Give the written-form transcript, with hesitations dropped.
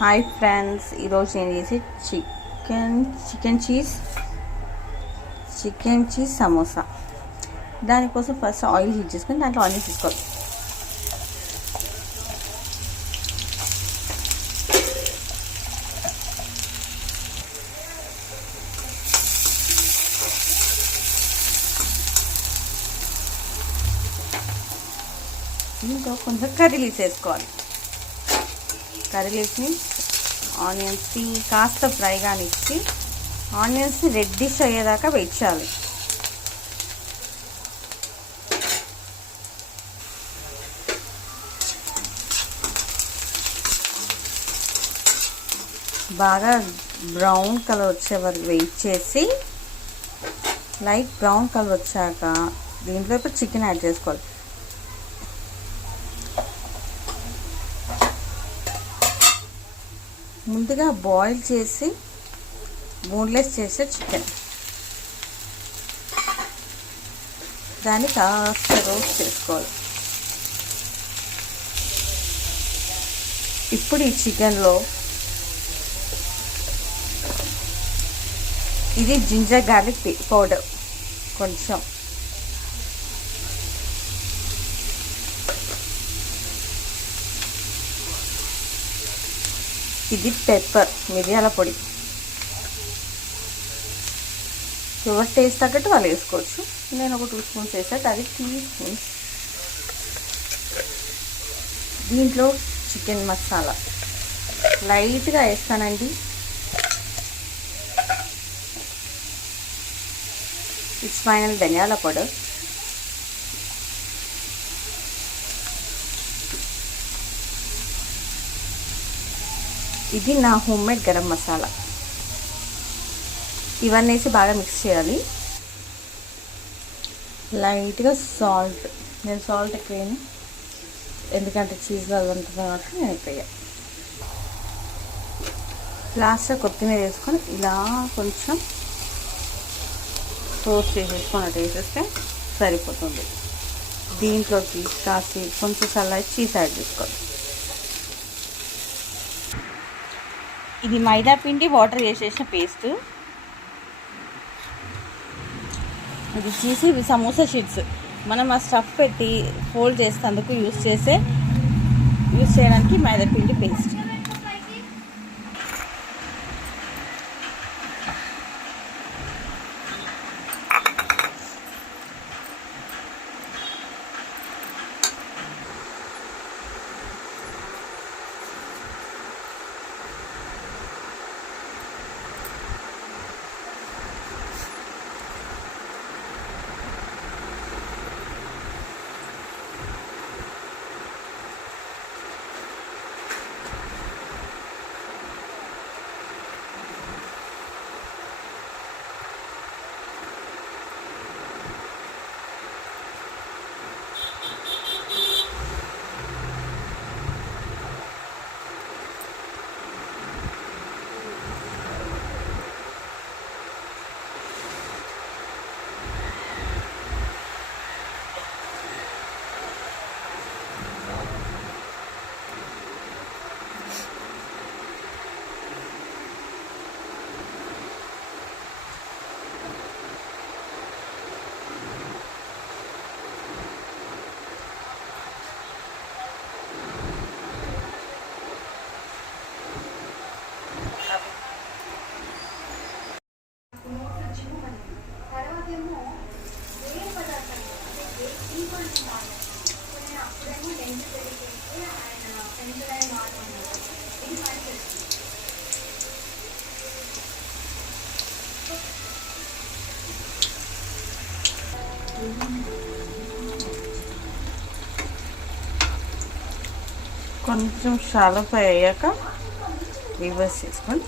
Hi friends, ఈరోజు నేను చేసి చికెన్ చీజ్ సమోసా. దానికోసం ఫస్ట్ ఆయిల్ హీట్ చేసుకొని దాంట్లో ఆనియన్స్ తీసుకోవాలి. ఇంకా కొంచెం కర్రీ లీవ్స్ వేసుకోవాలి. కర్రీ లీవ్స్ని ఆనియన్స్ని కాస్త ఫ్రైగా ఇచ్చి ఆనియన్స్ని రెడ్డిష్ అయ్యేదాకా వెయిట్ చేయాలి. బాగా బ్రౌన్ కలర్ వచ్చే వరకు వెయిట్ చేసి లైట్ బ్రౌన్ కలర్ వచ్చాక దీంట్లో ఇప్పుడు చికెన్ యాడ్ చేసుకోవాలి. ముందుగా బాయిల్ చేసి బోన్లెస్ చేసే చికెన్ దాన్ని కాస్త రోస్ట్ చేసుకోవాలి. ఇప్పుడు ఈ చికెన్లో ఇది జింజర్ గార్లిక్ పౌడర్ కొంచెం, ఇది పెప్పర్ మిరియాల పొడి. ఎవరి టేస్ట్ తగ్గట్టు వాళ్ళు వేసుకోవచ్చు. నేను ఒక 2 స్పూన్స్ వేసాక అది 3 స్పూన్స్. దీంట్లో చికెన్ మసాలా లైట్గా వేస్తానండి. ఇట్స్ ఫైనల్ ధనియాల పౌడర్, ఇది నా హోమ్మేడ్ గరం మసాలా. ఇవన్నీ వేసి బాగా మిక్స్ చేయాలి. లైట్గా సాల్ట్, నేను సాల్ట్ ఎక్కువ వేయను ఎందుకంటే చీజ్లో అది ఉంటుంది కాబట్టి నేను ఎక్కువ. లాస్ట్గా కొత్తిమీర వేసుకొని ఇలా కొంచెం రోస్ట్ చేసేసుకొని అటు వేసేస్తే సరిపోతుంది. దీంట్లోకి కాసి కొంచెం చల్లారి చీజ్ యాడ్ చేసుకోవాలి. ఇది మైదా పిండి వాటర్ వేసేసిన పేస్ట్. ఇది చేసి ఇవి సమోసా షీట్స్ మనం ఆ స్టఫ్ పెట్టి ఫోల్డ్ చేసేందుకు యూజ్ చేయడానికి మైదా పిండి పేస్ట్. కొంచెం షాలో ఫ్రై అయ్యాక రివర్స్ చేసుకొని